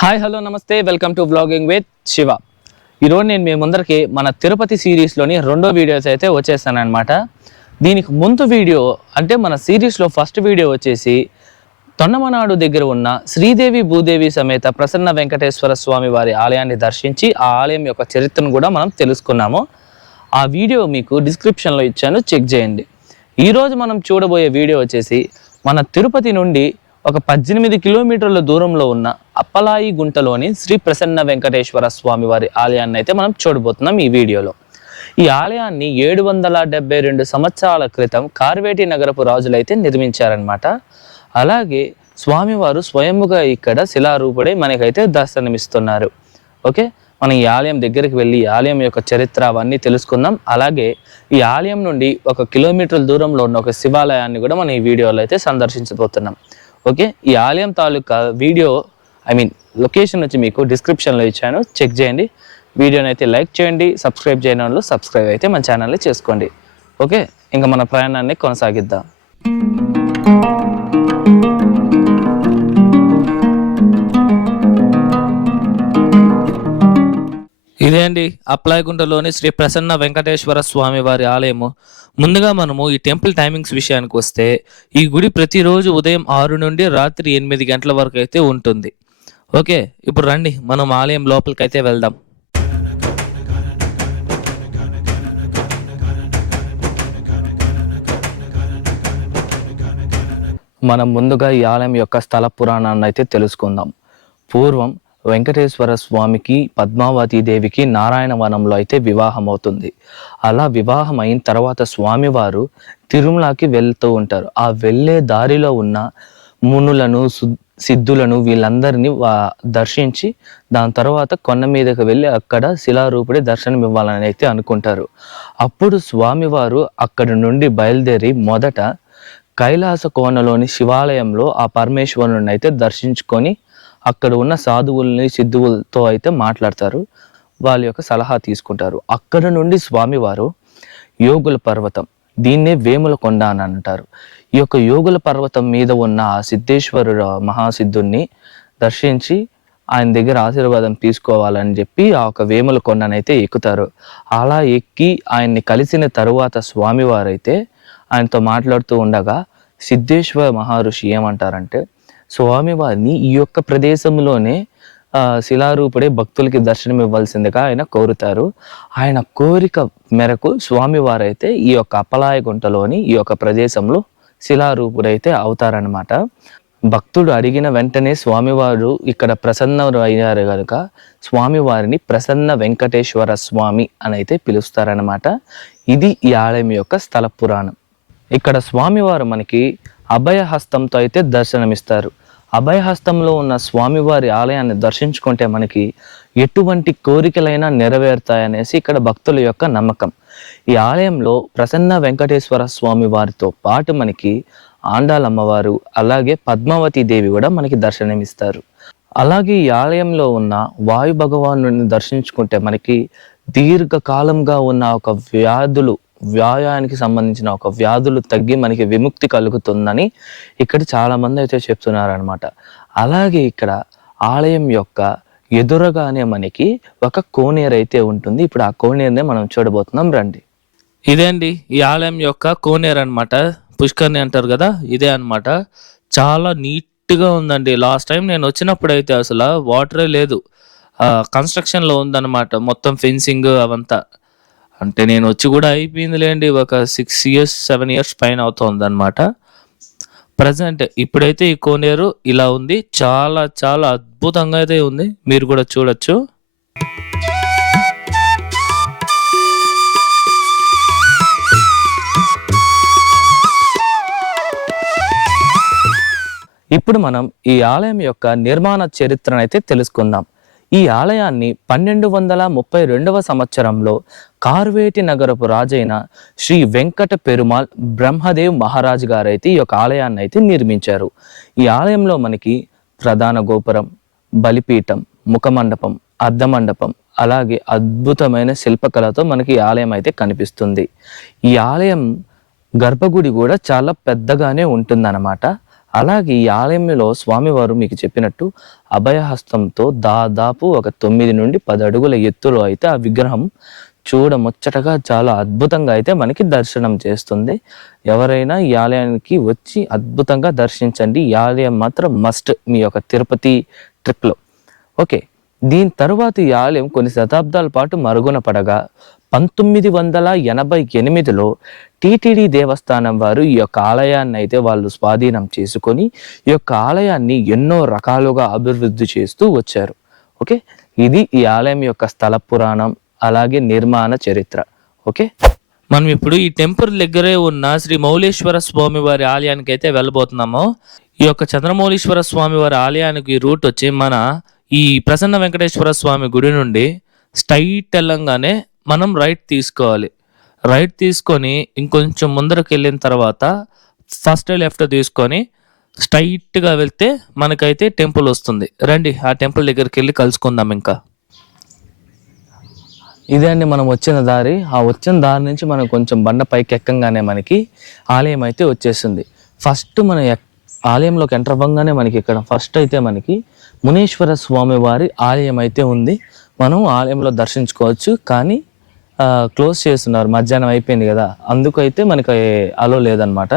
Hi hello నమస్తే welcome to vlogging with Shiva. ఈరోజు నేను మీ ముందరికి మన తిరుపతి సిరీస్లోని రెండో వీడియోస్ అయితే వచ్చేస్తాను అనమాట. దీనికి ముందు వీడియో అంటే మన సిరీస్లో ఫస్ట్ వీడియో వచ్చేసి తొండమనాడు దగ్గర ఉన్న శ్రీదేవి భూదేవి సమేత ప్రసన్న వెంకటేశ్వర స్వామి వారి ఆలయాన్ని దర్శించి ఆ ఆలయం యొక్క చరిత్రను కూడా మనం తెలుసుకున్నాము. ఆ వీడియో మీకు డిస్క్రిప్షన్లో ఇచ్చాను, చెక్ చేయండి. ఈరోజు మనం చూడబోయే వీడియో వచ్చేసి మన తిరుపతి నుండి ఒక 18 కిలోమీటర్ల దూరంలో ఉన్న అప్పలాయి గుంటలోని శ్రీ ప్రసన్న వెంకటేశ్వర స్వామి వారి ఆలయాన్ని అయితే మనం చూడబోతున్నాం ఈ వీడియోలో. ఈ ఆలయాన్ని 772 సంవత్సరాల క్రితం కార్వేటి నగరపు రాజులైతే నిర్మించారనమాట. అలాగే స్వామివారు స్వయంగా ఇక్కడ శిలారూపుడై మనకైతే దర్శనమిస్తున్నారు. ఓకే, మనం ఈ ఆలయం దగ్గరికి వెళ్ళి ఆలయం యొక్క చరిత్ర అవన్నీ తెలుసుకుందాం. అలాగే ఈ ఆలయం నుండి 1 కిలోమీటర్ల దూరంలో ఉన్న ఒక శివాలయాన్ని కూడా మనం ఈ వీడియోలో అయితే సందర్శించబోతున్నాం. ఓకే, ఈ ఆలయం తాలూకా వీడియో లొకేషన్ వచ్చి మీకు డిస్క్రిప్షన్లో ఇచ్చాను, చెక్ చేయండి. వీడియోని అయితే లైక్ చేయండి, సబ్స్క్రైబ్ చేయని వాళ్ళు సబ్స్క్రైబ్ అయితే మన ఛానల్ని చేసుకోండి. ఓకే, ఇంకా మన ప్రయాణాన్ని కొనసాగిద్దాం. ఇదే అండి అప్లాయగుంటలోని శ్రీ ప్రసన్న వెంకటేశ్వర స్వామి వారి ఆలయము. ముందుగా మనము ఈ టెంపుల్ టైమింగ్స్ విషయానికి వస్తే ఈ గుడి ప్రతిరోజు ఉదయం 6 నుండి రాత్రి 8 గంటల వరకు అయితే ఉంటుంది. ఓకే, ఇప్పుడు రండి మనం ఆలయం లోపలికి అయితే వెళ్దాం. మనం ముందుగా ఈ ఆలయం యొక్క స్థల పురాణాన్ని అయితే తెలుసుకుందాం. పూర్వం వెంకటేశ్వర స్వామికి పద్మావతి దేవికి నారాయణ వనంలో అయితే వివాహం అవుతుంది. అలా వివాహం అయిన తర్వాత స్వామివారు తిరుమలకి వెళ్తూ ఉంటారు. ఆ వెళ్ళే దారిలో ఉన్న మునులను సిద్ధులను వీళ్ళందరినీ దర్శించి దాని తర్వాత కొండ మీదకి వెళ్ళి అక్కడ శిలారూపుడి దర్శనం ఇవ్వాలని అయితే అనుకుంటారు. అప్పుడు స్వామివారు అక్కడి నుండి బయలుదేరి మొదట కైలాస కోనలోని శివాలయంలో ఆ పరమేశ్వరుని అయితే దర్శించుకొని అక్కడ ఉన్న సాధువుల్ని సిద్ధువులతో అయితే మాట్లాడతారు, వాళ్ళ యొక్క సలహా తీసుకుంటారు. అక్కడ నుండి స్వామివారు యోగుల పర్వతం, దీన్నే వేముల కొండ అని అంటారు. ఈ యొక్క యోగుల పర్వతం మీద ఉన్న ఆ సిద్ధేశ్వరుడు మహాసిద్ధుణ్ణి దర్శించి ఆయన దగ్గర ఆశీర్వాదం తీసుకోవాలని చెప్పి ఆ యొక్క వేముల కొండనైతే ఎక్కుతారు. అలా ఎక్కి ఆయన్ని కలిసిన తరువాత స్వామివారైతే ఆయనతో మాట్లాడుతూ ఉండగా సిద్ధేశ్వర మహర్షి ఏమంటారంటే, స్వామివారిని ఈ యొక్క ప్రదేశంలోనే శిలారూపుడే భక్తులకి దర్శనం ఇవ్వాల్సిందిగా ఆయన కోరుతారు. ఆయన కోరిక మేరకు స్వామివారైతే ఈ యొక్క అప్పలాయ గుంటలోని ఈ యొక్క ప్రదేశంలో శిలారూపుడైతే అవుతారనమాట. భక్తుడు అడిగిన వెంటనే స్వామివారు ఇక్కడ ప్రసన్న అయ్యారు కనుక స్వామివారిని ప్రసన్న వెంకటేశ్వర స్వామి అని అయితే పిలుస్తారనమాట. ఇది ఈ ఆలయం యొక్క స్థల పురాణం. ఇక్కడ స్వామివారు మనకి అభయహస్తంతో అయితే దర్శనమిస్తారు. అభయహస్తంలో ఉన్న స్వామివారి ఆలయాన్ని దర్శించుకుంటే మనకి ఎటువంటి కోరికలైనా నెరవేరుతాయనేసి ఇక్కడ భక్తుల యొక్క నమ్మకం. ఈ ఆలయంలో ప్రసన్న వెంకటేశ్వర స్వామి వారితో పాటు మనకి ఆండాలమ్మవారు అలాగే పద్మావతి దేవి కూడా మనకి దర్శనమిస్తారు. అలాగే ఈ ఆలయంలో ఉన్న వాయు భగవాను దర్శించుకుంటే మనకి దీర్ఘకాలంగా ఉన్న ఒక వ్యాయానికి సంబంధించిన ఒక వ్యాధులు తగ్గి మనకి విముక్తి కలుగుతుందని ఇక్కడ చాలా మంది అయితే చెప్తున్నారనమాట. అలాగే ఇక్కడ ఆలయం యొక్క ఎదురుగానే మనకి ఒక కోనేరు అయితే ఉంటుంది. ఇప్పుడు ఆ కోనేరునే మనం చూడబోతున్నాం, రండి. ఇదే అండి ఈ ఆలయం యొక్క కోనేరు అనమాట, పుష్కర్ని అంటారు కదా, ఇదే అనమాట. చాలా నీట్గా ఉందండి. లాస్ట్ టైం నేను వచ్చినప్పుడు అయితే అసలు వాటరే లేదు, కన్స్ట్రక్షన్లో ఉందన్నమాట. మొత్తం ఫెన్సింగ్ అవంతా, అంటే నేను వచ్చి కూడా అయిపోయిందిలేండి, ఒక 6 years 7 years పైన అవుతుంది అనమాట. ప్రజెంట్ ఇప్పుడైతే ఈ కోనేరు ఇలా ఉంది, చాలా చాలా అద్భుతంగా అయితే ఉంది, మీరు కూడా చూడొచ్చు. ఇప్పుడు మనం ఈ ఆలయం యొక్క నిర్మాణ చరిత్రను అయితే తెలుసుకుందాం. ఈ ఆలయాన్ని 1232వ సంవత్సరంలో కార్వేటి నగరపు రాజైన శ్రీ వెంకట పెరుమాల్ బ్రహ్మదేవ్ మహారాజు గారు అయితే ఈ యొక్క ఆలయాన్ని అయితే నిర్మించారు. ఈ ఆలయంలో మనకి ప్రధాన గోపురం, బలిపీఠం, ముఖమండపం, అర్ధమండపం, అలాగే అద్భుతమైన శిల్పకళతో మనకి ఈ ఆలయం అయితే కనిపిస్తుంది. ఈ ఆలయం గర్భగుడి కూడా చాలా పెద్దగానే ఉంటుందన్నమాట. అలాగే ఈ ఆలయంలో స్వామివారు మీకు చెప్పినట్టు అభయహస్తంతో దాదాపు ఒక 9 నుండి 10 అడుగుల ఎత్తులో అయితే ఆ విగ్రహం చూడముచ్చటగా చాలా అద్భుతంగా అయితే మనకి దర్శనం చేస్తుంది. ఎవరైనా ఈ ఆలయానికి వచ్చి అద్భుతంగా దర్శించండి. ఈ ఆలయం మాత్రం మస్ట్ మీ యొక్క తిరుపతి ట్రిప్లో. ఓకే, దీని తరువాత ఈ ఆలయం కొన్ని శతాబ్దాల పాటు మరుగున పడగా 1988లో టీటీడీ దేవస్థానం వారు ఈ యొక్క ఆలయాన్ని అయితే వాళ్ళు స్వాధీనం చేసుకొని ఈ యొక్క ఆలయాన్ని ఎన్నో రకాలుగా అభివృద్ధి చేస్తూ వచ్చారు. ఓకే, ఇది ఈ ఆలయం యొక్క స్థల పురాణం అలాగే నిర్మాణ చరిత్ర. ఓకే, మనం ఇప్పుడు ఈ టెంపుల్ దగ్గరే ఉన్న శ్రీ మౌళేశ్వర స్వామి వారి ఆలయానికి అయితే వెళ్ళబోతున్నాము. ఈ యొక్క చంద్రమౌళీశ్వర స్వామి వారి ఆలయానికి రూట్ వచ్చి మన ఈ ప్రసన్న వెంకటేశ్వర స్వామి గుడి నుండి స్ట్రైట్ వెళ్ళంగానే మనం రైట్ తీసుకోవాలి. రైట్ తీసుకొని ఇంకొంచెం ముందరకు వెళ్ళిన తర్వాత ఫస్ట్ లెఫ్ట్ తీసుకొని స్ట్రైట్గా వెళ్తే మనకైతే టెంపుల్ వస్తుంది. రండి ఆ టెంపుల్ దగ్గరికి వెళ్ళి కలుసుకుందాం. ఇంకా ఇదే అండి మనం వచ్చిన దారి. ఆ వచ్చిన దారి నుంచి మనం కొంచెం బండ పైకి ఎక్కంగానే మనకి ఆలయం అయితే వచ్చేస్తుంది. ఫస్ట్ మన ఆలయంలోకి ఎంటర్ అవ్వగానే మనకి ఇక్కడ ఫస్ట్ అయితే మనకి మునీశ్వర స్వామి వారి ఆలయం అయితే ఉంది. మనం ఆలయంలో దర్శించుకోవచ్చు, కానీ క్లోజ్ చేస్తున్నారు, మధ్యాహ్నం అయిపోయింది కదా, అందుకైతే మనకి అలో లేదనమాట.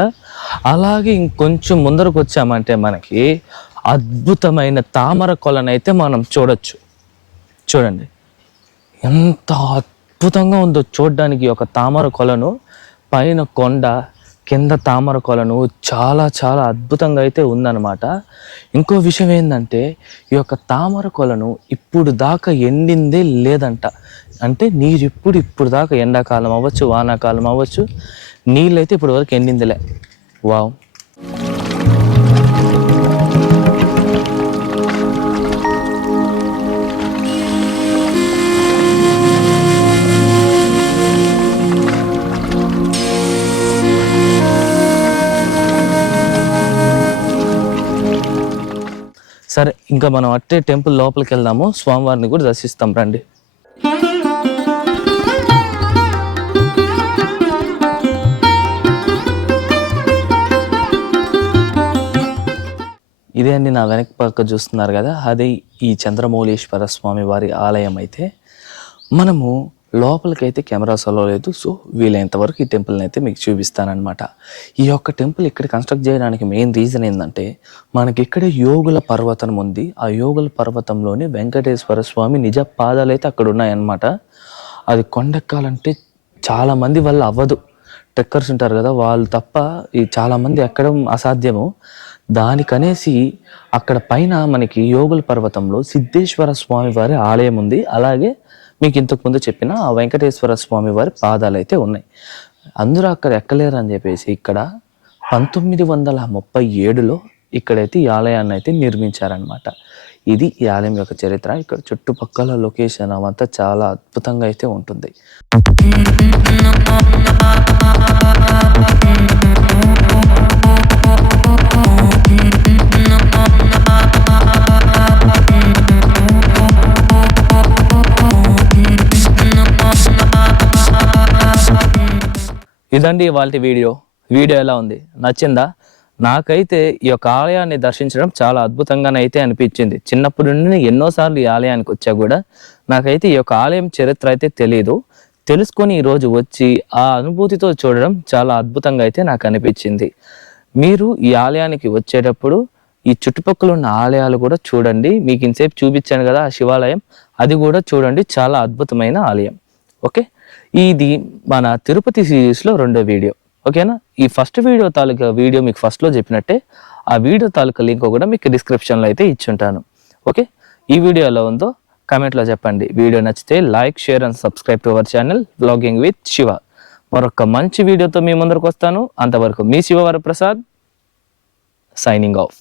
అలాగే ఇంకొంచెం ముందరకు వచ్చామంటే మనకి అద్భుతమైన తామర కొలనైతే మనం చూడొచ్చు. చూడండి ఎంత అద్భుతంగా ఉందో చూడడానికి. ఒక తామర కొలను, పైన కొండ, కింద తామర కొలను చాలా చాలా అద్భుతంగా అయితే ఉందన్నమాట. ఇంకో విషయం ఏంటంటే ఈ యొక్క తామర కొలను ఇప్పుడు దాకా ఎండిందే లేదంట. అంటే నీరు ఇప్పుడు దాకా ఎండాకాలం అవ్వచ్చు, వానాకాలం అవ్వచ్చు, నీళ్ళైతే ఇప్పటి వరకు ఎండిందిలే. వావ్, సరే ఇంకా మనం అట్టే టెంపుల్ లోపలికి వెళ్దాము, స్వామివారిని కూడా దర్శిస్తాం రండి. ఇదే అండి నా వెనక పక్క చూస్తున్నారు కదా, అదే ఈ చంద్రమౌళీశ్వర స్వామి వారి ఆలయం. అయితే మనము లోపలికైతే కెమెరాస్ అలో లేదు, సో వీలైనంత వరకు ఈ టెంపుల్ని అయితే మీకు చూపిస్తానమాట. ఈ యొక్క టెంపుల్ ఇక్కడ కన్స్ట్రక్ట్ చేయడానికి మెయిన్ రీజన్ ఏంటంటే మనకి ఇక్కడ యోగుల పర్వతం ఉంది. ఆ యోగుల పర్వతంలోనే వెంకటేశ్వర స్వామి నిజ పాదాలు అయితే అక్కడ ఉన్నాయన్నమాట. అది కొండెక్కాలంటే చాలామంది వల్ల అవ్వదు, ట్రెక్కర్స్ ఉంటారు కదా, వాళ్ళు తప్ప ఈ చాలామంది ఎక్కడం అసాధ్యము. దానికనేసి అక్కడ పైన మనకి యోగుల పర్వతంలో సిద్ధేశ్వర స్వామి వారి ఆలయం ఉంది. అలాగే మీకు ఇంతకుముందు చెప్పిన ఆ వెంకటేశ్వర స్వామి వారి పాదాలు అయితే ఉన్నాయి. అందరూ అక్కడ ఎక్కలేరు అని చెప్పేసి ఇక్కడ 1937లో ఇక్కడైతే ఈ ఆలయాన్ని అయితే నిర్మించారనమాట. ఇది ఈ ఆలయం యొక్క చరిత్ర. ఇక్కడ చుట్టుపక్కల లొకేషన్ అవంతా చాలా అద్భుతంగా అయితే ఉంటుంది. ఇదండి వాళ్ళ వీడియో ఎలా ఉంది, నచ్చిందా? నాకైతే ఈ యొక్క ఆలయాన్ని దర్శించడం చాలా అద్భుతంగానైతే అనిపించింది. చిన్నప్పటి నుండి ఎన్నోసార్లు ఈ ఆలయానికి వచ్చా కూడా నాకైతే ఈ యొక్క ఆలయం చరిత్ర అయితే తెలియదు. తెలుసుకొని ఈరోజు వచ్చి ఆ అనుభూతితో చూడడం చాలా అద్భుతంగా అయితే నాకు అనిపించింది. మీరు ఈ ఆలయానికి వచ్చేటప్పుడు ఈ చుట్టుపక్కల ఉన్న ఆలయాలు కూడా చూడండి. మీకు ఇంతసేపు చూపించాను కదా ఆ శివాలయం, అది కూడా చూడండి, చాలా అద్భుతమైన ఆలయం. ఓకే, ఇది మన తిరుపతి సిరీస్లో 2వ వీడియో. ఓకేనా, ఈ ఫస్ట్ వీడియో తాలూకా వీడియో మీకు ఫస్ట్లో చెప్పినట్టే ఆ వీడియో తాలూకా లింక్ కూడా మీకు డిస్క్రిప్షన్లో అయితే ఇచ్చుంటాను. ఓకే, ఈ వీడియో ఎలా ఉందో కామెంట్లో చెప్పండి. వీడియో నచ్చితే like, share and subscribe to our channel vlogging with Shiva. మరొక మంచి వీడియోతో మీ ముందరకు వస్తాను. అంతవరకు మీ శివ వరప్రసాద్ సైనింగ్ ఆఫ్.